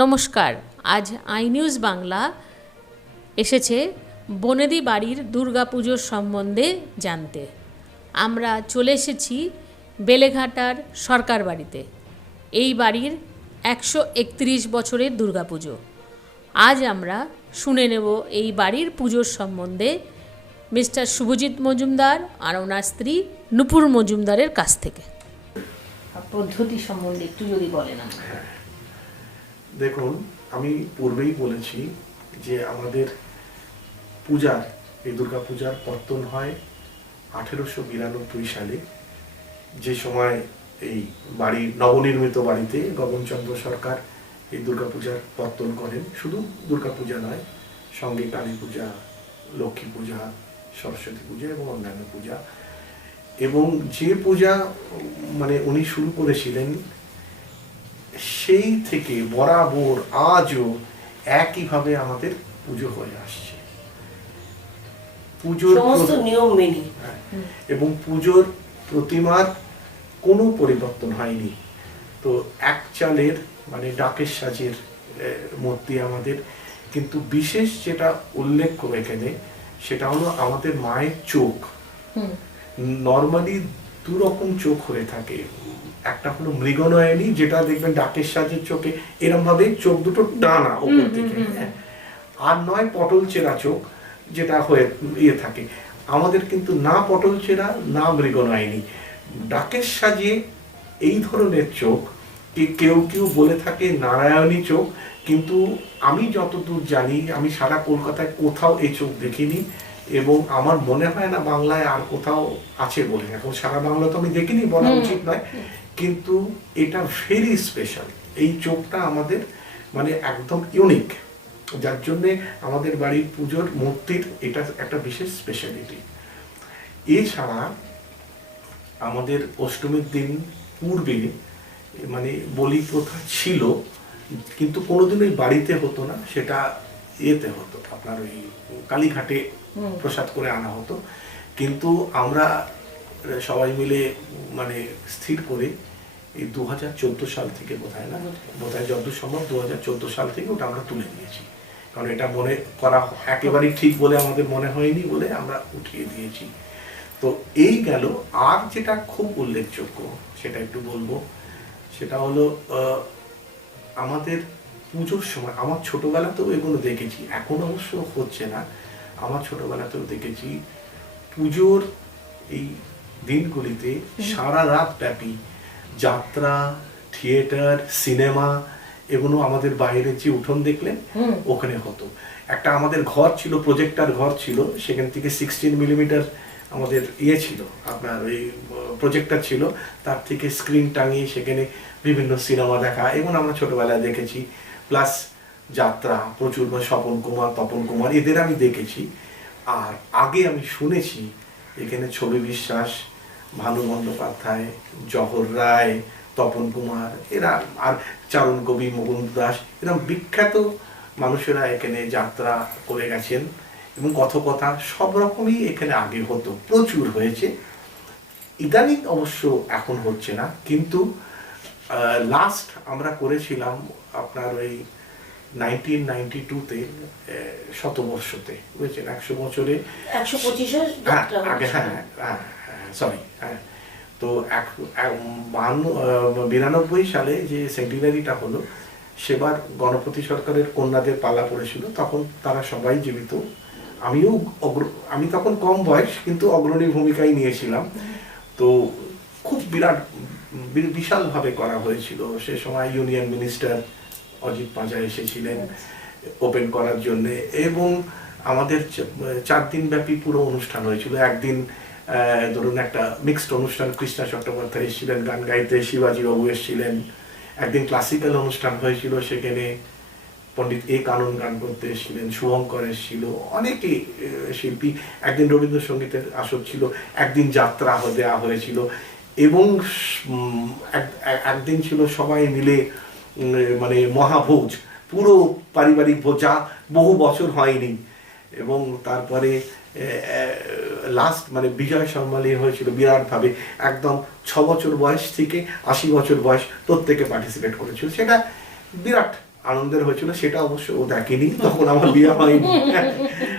নমস্কার। আজ I news Bangla এসেছে বনেদি বাড়ির দুর্গাপুজোর সম্বন্ধে জানতে। আমরা চলে এসেছি বেলেঘাটার সরকার বাড়িতে। এই বাড়ির একশো একত্রিশ বছরের দুর্গাপুজো। আজ আমরা শুনে নেব এই বাড়ির পুজোর সম্বন্ধে মিস্টার শুভজিৎ মজুমদার আর ওনার স্ত্রী নুপুর মজুমদারের কাছ থেকে। পদ্ধতি সম্বন্ধে একটু যদি বলেন আমাকে। দেখুন, আমি পূর্বেই বলেছি যে আমাদের পূজার, এই দুর্গা পূজার পত্তন হয় আঠেরোশো বিরানব্বই সালে। যে সময় এই বাড়ি, নবনির্মিত বাড়িতে গগনচন্দ্র সরকার এই দুর্গাপূজার পত্তন করেন। শুধু দুর্গাপূজা নয়, সঙ্গে কালী পূজা, লক্ষ্মী পূজা, সরস্বতী পূজা এবং অন্যান্য পূজা। এবং যে পূজা মানে উনি শুরু করেছিলেন সেই থেকে বরাবর আজও একইভাবে আমাদের পুজো হয়ে আসছে। পুজোর নিয়ম মেনে। হ্যাঁ, এবং পুজোর প্রতিমার কোনো পরিবর্তন হয়নি। তো এক চালের মানে ডাকের সাজের মূর্তি আমাদের কিন্তু বিশেষ যেটা উল্লেখ্য এখানে সেটা হলো আমাদের মায়ের চোখ। নর্মালি দু রকম চোখ হয়ে থাকে। একটা হলো মৃগনয়নী যেটা দেখবেন ডাকের সাজের চোখে এরম ভাবে চোখ দুটো ডানা দিকে হ্যাঁ। আর নয় পটল চেরা চোখ যেটা হয়ে ইয়ে থাকে। আমাদের কিন্তু না পটল চেরা না মৃগনয়নী। ডাকের সাজে এই ধরনের চোখ কে- কেউ কেউ বলে থাকে নারায়ণী চোখ কিন্তু আমি যতদূর জানি আমি সারা কলকাতায় কোথাও এই চোখ দেখিনি এবং আমার মনে হয় না বাংলায় আর কোথাও আছে বলে। এখন সারা বাংলা তো আমি দেখিনি বলা উচিত নয়। কিন্তু এটা ভেরি স্পেশাল এই চোখটা আমাদের মানে একদম ইউনিক যার জন্যে আমাদের বাড়ির পুজোর মূর্তির এটা একটা বিশেষ স্পেশালিটি এছাড়া আমাদের অষ্টমীর দিন পূর্বে মানে বলি প্রথা ছিল কিন্তু কোনোদিন ওই বাড়িতে হতো না সেটা ইয়েতে হতো আপনার ওই কালীঘাটে প্রসাদ করে আনা হতো। কিন্তু আমরা সবাই মিলে মানে স্থির করে এই দু হাজার চোদ্দ সাল থেকে বোধহয় না? বোধহয় যতদূর সম্ভব দু হাজার চোদ্দ সাল থেকে ওটা আমরা তুলে নিয়েছি। কারণ এটা মনে করা একেবারেই ঠিক বলে আমাদের মনে হয়নি বলে আমরা উঠিয়ে দিয়েছি। তো এই গেল। আর যেটা খুব উল্লেখযোগ্য সেটা একটু বলব। সেটা হলো আহ, আমাদের পুজোর সময় আমার ছোটবেলাতেও এগুলো দেখেছি। এখন অবশ্য হচ্ছে না। আমার ছোটবেলাতেও দেখেছি পুজোর এই দিনগুলিতে সারা রাত ব্যাপী যাত্রা থিয়েটার সিনেমা এগুলো আমাদের বাইরে যে উঠোন দেখলেন ওখানে হতো। একটা আমাদের ঘর ছিল প্রজেক্টার ঘর ছিল সেখান থেকে সিক্সটিন মিলিমিটার আমাদের ইয়ে ছিল আপনার ওই প্রজেক্টার ছিল তার থেকে স্ক্রিন টাঙিয়ে সেখানে বিভিন্ন সিনেমা দেখা এবং আমরা ছোটবেলায় দেখেছি। প্লাস যাত্রা প্রচুর বা স্বপন কুমার তপন কুমার এদের আমি দেখেছি। আর আগে আমি শুনেছি এখানে ছবি বিশ্বাস ভানু বন্দ্যোপাধ্যায় জহর রায় তপন কুমার এরা আর চারণ কবি মুকুন্দ দাস এরকম বিখ্যাত মানুষেরা এখানে যাত্রা করে গেছেন এবং কথকথা সব রকমই এখানে আগে হতো প্রচুর হয়েছে। ইদানিং অবশ্য এখন হচ্ছে না কিন্তু লাস্ট আমরা করেছিলাম আপনার ওই নাইনটিন নাইনটি টুতে শতবর্ষতে বুঝেছেন? একশো বছরে একশো পঁচিশের হ্যাঁ। হ্যাঁ হ্যাঁ। সরি হ্যাঁ। তো এক বাহান্ন বিরানব্বই সালে যে সেন্টিনারিটা হলো সেবার গণপতি সরকারের কন্যাদের পালা পড়েছিল তখন তারা সবাই জীবিত। আমিও অগ্র আমি তখন কম বয়স কিন্তু অগ্রণী ভূমিকায় নিয়েছিলাম। তো খুব বিরাট বিশালভাবে করা হয়েছিল। সে সময় ইউনিয়ন মিনিস্টার অজিত পাঁজা এসেছিলেন ওপেন করার জন্যে। এবং আমাদের চার দিন ব্যাপী পুরো অনুষ্ঠান হয়েছিল। একদিন ধরুন একটা মিক্সড অনুষ্ঠান, কৃষ্ণা চট্টোপাধ্যায় এসেছিলেন, গান গাইতে শিবাজি বাবু এসেছিলেন। একদিন ক্লাসিক্যাল অনুষ্ঠান হয়েছিল সেখানে পণ্ডিত এ কানন গান করতে এসেছিলেন, শুভঙ্কর এসেছিল অনেকে শিল্পী। একদিন রবীন্দ্রসঙ্গীতের আসর ছিল, একদিন যাত্রা দেওয়া হয়েছিল এবং একদিন ছিল সবাই মিলে মানে মহাভোজ, পুরো পারিবারিক ভোজ বহু বছর হয়নি। এবং তারপরে লাস্ট মানে বিজয় সম্মানী হয়েছিল বিরাটভাবে। একদম ছ বছর বয়স থেকে আশি বছর বয়স প্রত্যেকে পার্টিসিপেট করেছিল। সেটা বিরাট আনন্দের হয়েছিল, সেটা অবশ্য ও দেখেনি। তখন আমার বিয়ে হয়নি।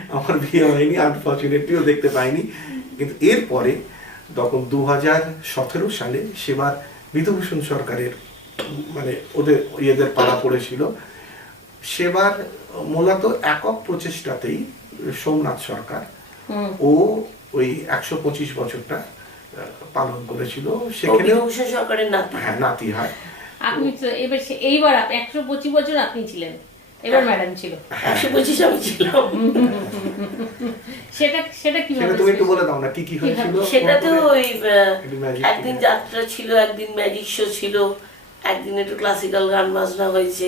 আমার বিয়ে হয়নি আনফর্চুনেটলিও দেখতে পাইনি। কিন্তু এরপরে তখন দু হাজার সতেরো সালে সেবার বিধুভূষণ সরকারের মানে ওদের ইয়েদের পালা পড়েছিল। সেবার মূলত একক প্রচেষ্টাতেই সোমনাথ সরকার। ও ওই একশো পঁচিশ বছরটা পালন করেছিল। সরকারের নাতি। হ্যাঁ নাতি হয়। আপনি তো এবার এইবার একশো পঁচিশ বছর আপনি ছিলেন। এবার ম্যাডাম ছিল। একশো পঁচিশ আমি ছিলাম। সেটা সেটা কীভাবে সেটা তুমি একটু বলে দাও না কি কি হয়েছিল? সেটা তো ওই একদিন যাত্রা ছিল একদিন ম্যাজিক শো ছিল একদিন একটু ক্লাসিক্যাল গান বাজনা হয়েছে।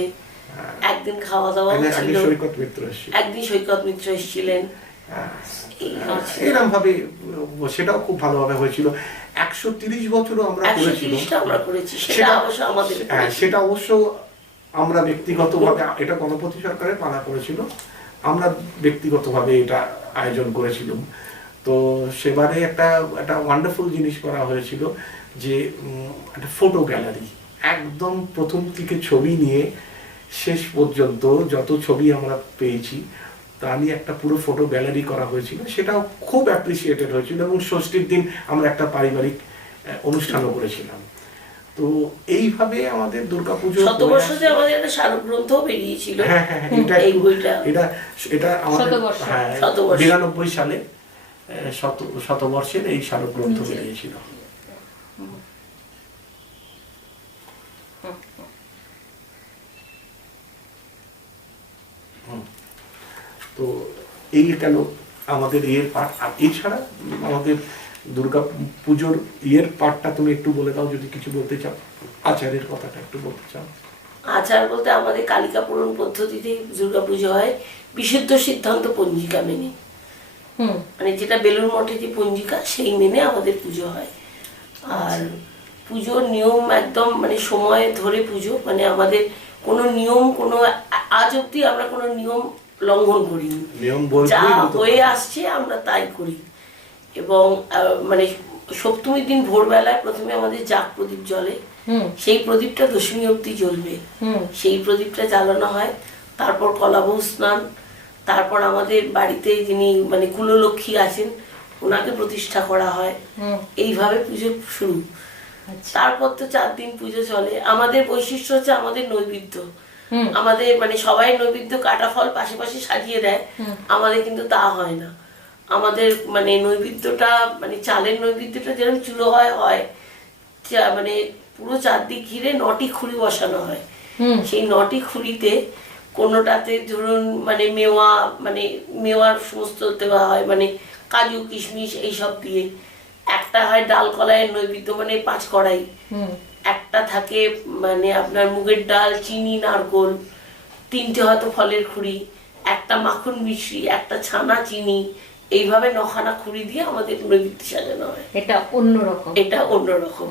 একদিন খাওয়া দাওয়া ছিল। সৈকত মিত্র একদিন সৈকত মিত্র এসেছিলেন। এরকম ভাবে সেটাও খুব ভালোভাবে হয়েছিল। একশো তিরিশ বছরও আমরা করেছিল করেছি সেটা সেটা অবশ্য আমাদের হ্যাঁ সেটা অবশ্য আমরা ব্যক্তিগতভাবে এটা গণপতি সরকারের পালা করেছিল। আমরা ব্যক্তিগতভাবে এটা আয়োজন করেছিলাম। তো সেবারে একটা একটা ওয়ান্ডারফুল জিনিস করা হয়েছিল যে একটা ফটো গ্যালারি একদম প্রথম থেকে ছবি নিয়ে শেষ পর্যন্ত যত ছবি আমরা পেয়েছি তা নিয়ে একটা পুরো ফটো গ্যালারি করা হয়েছিল। সেটাও খুব অ্যাপ্রিসিয়েটেড হয়েছিল এবং ষষ্ঠীর দিন আমরা একটা পারিবারিক অনুষ্ঠানও করেছিলাম। তো এইভাবে আমাদের দুর্গাপুজো শতবর্ষতে আমাদের একটা স্মারক গ্রন্থ বেরিয়েছিল। হ্যাঁ হ্যাঁ হ্যাঁ, এটা এটা এটা আমাদের হ্যাঁ শতবর্ষ। বিরানব্বই সালে আহ, শত শতবর্ষের এই স্মারক গ্রন্থ বেরিয়েছিল। তো এই গেল আমাদের ইয়ের পাঠ আর এছাড়া আমাদের দুর্গা পুজোর ইয়ের পাঠটা তুমি একটু বলে দাও যদি কিছু বলতে চাও। আচারের কথাটা একটু বলতে চাও। আচার বলতে আমাদের কালিকা পূরণ পদ্ধতিতে দুর্গা পুজো হয় বিশুদ্ধ সিদ্ধান্ত পঞ্জিকা মেনে। হুম। মানে যেটা বেলুর মঠে যে পঞ্জিকা সেই মেনে আমাদের পুজো হয়। আর পুজোর নিয়ম একদম মানে সময় ধরে পুজো মানে আমাদের কোনো নিয়ম কোনো আজ অব্দি আমরা কোনো নিয়ম লঙ্ঘন করিনি বলতে যা হয়ে আসছে আমরা তাই করি। এবং মানে সপ্তমীর দিন ভোরবেলায় প্রথমে আমাদের জাগ প্রদীপ জ্বলে। সেই প্রদীপটা দশমী অব্দি জ্বলবে। সেই প্রদীপটা জ্বালানো হয়। তারপর কলাবউ স্নান। তারপর আমাদের বাড়িতে যিনি মানে কুললক্ষ্মী আছেন ওনাকে প্রতিষ্ঠা করা হয়। হুম। এইভাবে পুজো শুরু। আচ্ছা। তারপর তো চার দিন পুজো চলে। আমাদের বৈশিষ্ট্য হচ্ছে আমাদের নৈবেদ্য। আমাদের মানে সবাই নৈবেদ্য কাটা ফল পাশে পাশে সাজিয়ে দেয়। আমাদের কিন্তু তা হয় না। আমাদের মানে নৈবেদ্যটা মানে চালের নৈবেদ্যটা যেরকম চুলো হয় হয়। মানে পুরো চারদিক ঘিরে নটি খুঁড়ি বসানো হয়। সেই নটি খুঁড়িতে কোনোটাতে ধরুন মানে মেওয়া মানে মেওয়ার সমস্ত দেওয়া হয় মানে কাজু কিশমিশ এইসব দিয়ে। একটা হয় ডাল কলাইয়ের নৈবেদ্য মানে পাঁচ কড়াই। একটা থাকে মানে আপনার মুগের ডাল চিনি নারকোল তিনটে হয়তো ফলের খুঁড়ি একটা মাখন মিশ্রি একটা ছানা চিনি এইভাবে নখানা খুঁড়ি দিয়ে আমাদের নৈবেদ্য সাজানো হয়। এটা অন্যরকম। এটা অন্যরকম।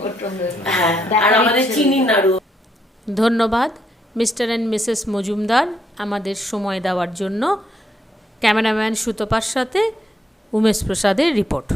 হ্যাঁ আর আমাদের চিনি নাড়ু। ধন্যবাদ মিস্টার অ্যান্ড মিসেস মজুমদার আমাদের সময় দেওয়ার জন্য। ক্যামেরাম্যান সুতপার সাথে উমেশ প্রসাদের রিপোর্ট।